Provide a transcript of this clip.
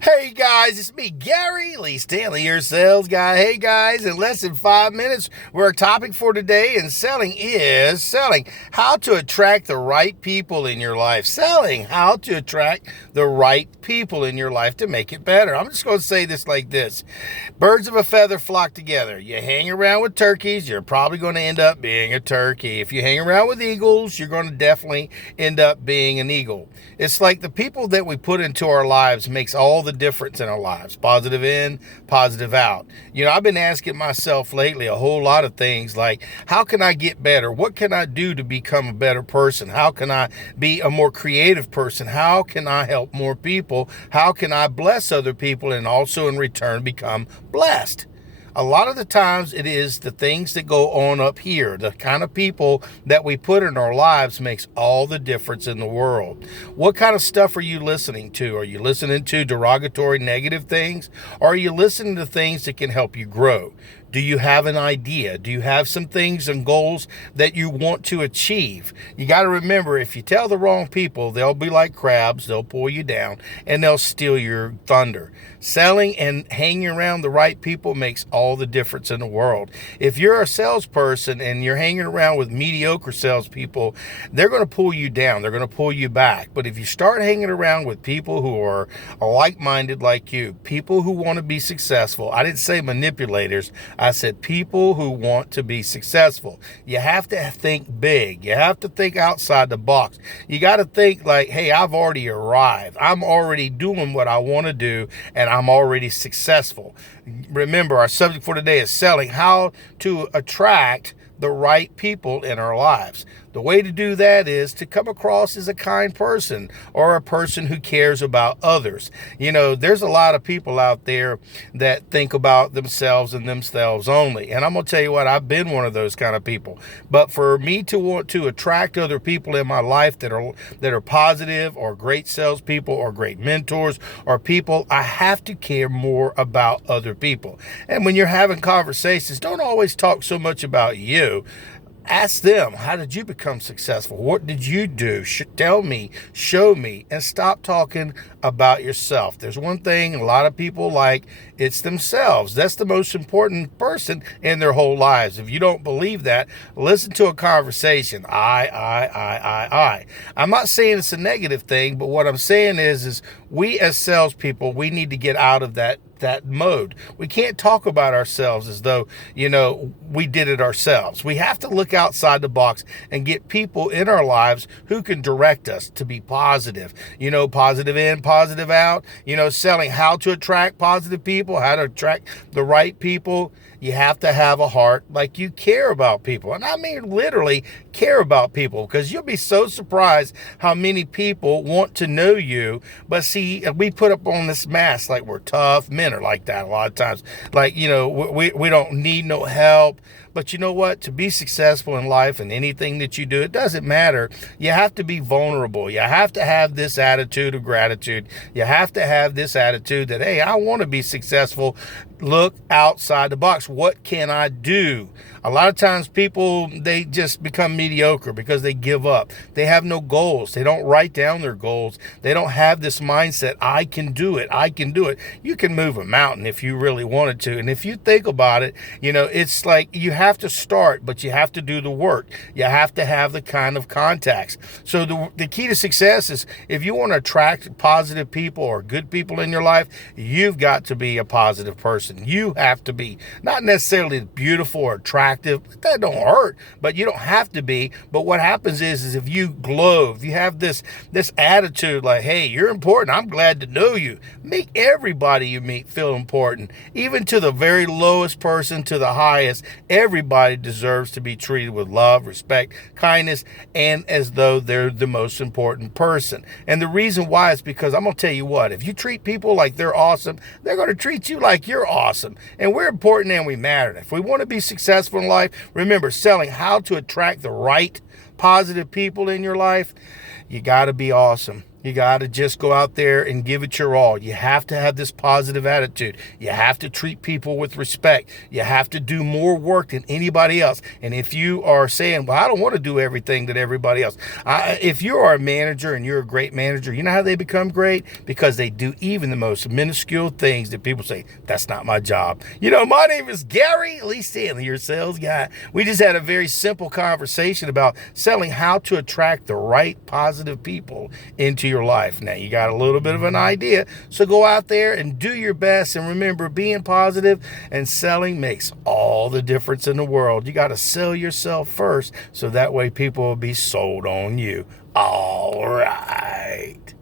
Hey guys, it's me, Gary Lee Stanley, your sales guy. Hey guys, in less than 5 minutes, our topic for today in selling is selling. How to attract the right people in your life. Selling. How to attract the right people in your life to make it better. I'm just going to say this like this. Birds of a feather flock together. You hang around with turkeys, you're probably going to end up being a turkey. If you hang around with eagles, you're going to definitely end up being an eagle. It's like the people that we put into our lives makes all the difference in our lives. Positive in, positive out. I've been asking myself lately a whole lot of things like, how can I get better? What can I do to become a better person? How can I be a more creative person? How can I help more people? How can I bless other people and also in return become blessed? A lot of the times it is the things that go on up here, the kind of people that we put in our lives makes all the difference in the world. What kind of stuff are you listening to? Are you listening to derogatory, negative things? Or are you listening to things that can help you grow? Do you have an idea? Do you have some things and goals that you want to achieve? You got to remember, if you tell the wrong people, they'll be like crabs. They'll pull you down and they'll steal your thunder. Selling and hanging around the right people makes all the difference in the world. If you're a salesperson and you're hanging around with mediocre salespeople, they're going to pull you down. They're going to pull you back. But if you start hanging around with people who are like-minded like you, people who want to be successful, I didn't say manipulators. I said people who want to be successful. You have to think big. You have to think outside the box. You got to think like, hey, I've already arrived. I'm already doing what I want to do, and I'm already successful. Remember, our subject for today is selling. How to attract the right people in our lives. The way to do that is to come across as a kind person or a person who cares about others. There's a lot of people out there that think about themselves and themselves only. And I'm going to tell you what, I've been one of those kind of people. But for me to want to attract other people in my life that are positive or great salespeople or great mentors or people, I have to care more about other people. And when you're having conversations, don't always talk so much about you. Ask them, how did you become successful? What did you do? Tell me, show me, and stop talking about yourself. There's one thing a lot of people like, it's themselves. That's the most important person in their whole lives. If you don't believe that, listen to a conversation. I. I'm not saying it's a negative thing, but what I'm saying is we as salespeople, we need to get out of that mode. We can't talk about ourselves as though, we did it ourselves. We have to look outside the box and get people in our lives who can direct us to be positive. Positive in, positive out. Selling how to attract positive people, how to attract the right people. You have to have a heart like you care about people. And I mean literally care about people, because you'll be so surprised how many people want to know you. But see, we put up on this mask like we're tough. Men are like that a lot of times. Like, we don't need no help. But you know what? To be successful in life and anything that you do, it doesn't matter. You have to be vulnerable. You have to have this attitude of gratitude. You have to have this attitude that, hey, I want to be successful. Look outside the box. What can I do? A lot of times people, they just become mediocre because they give up. They have no goals. They don't write down their goals. They don't have this mindset, I can do it. I can do it. You can move a mountain if you really wanted to. And if you think about it, it's like you have to start, but you have to do the work. You have to have the kind of contacts. So the key to success is, if you want to attract positive people or good people in your life, you've got to be a positive person. You have to be not necessarily beautiful or attractive. That don't hurt, but you don't have to be. But what happens is if you glow, if you have this attitude like, hey, you're important, I'm glad to know you. Make everybody you meet feel important. Even to the very lowest person to the highest, everybody deserves to be treated with love, respect, kindness, and as though they're the most important person. And the reason why is because I'm going to tell you what, if you treat people like they're awesome, they're going to treat you like you're awesome. And we're important and we matter. If we want to be successful in life, remember, selling how to attract the right positive people in your life, you got to be awesome. You got to just go out there and give it your all. You have to have this positive attitude. You have to treat people with respect. You have to do more work than anybody else. And if you are saying, well, I don't want to do everything that everybody else. If you are a manager and you're a great manager, you know how they become great? Because they do even the most minuscule things that people say, that's not my job. My name is Gary Lee Stanley, your sales guy. We just had a very simple conversation about selling, how to attract the right positive people into your life. Now you got a little bit of an idea, so go out there and do your best, and remember, being positive and selling makes all the difference in the world. You got to sell yourself first, so that way people will be sold on you. All right.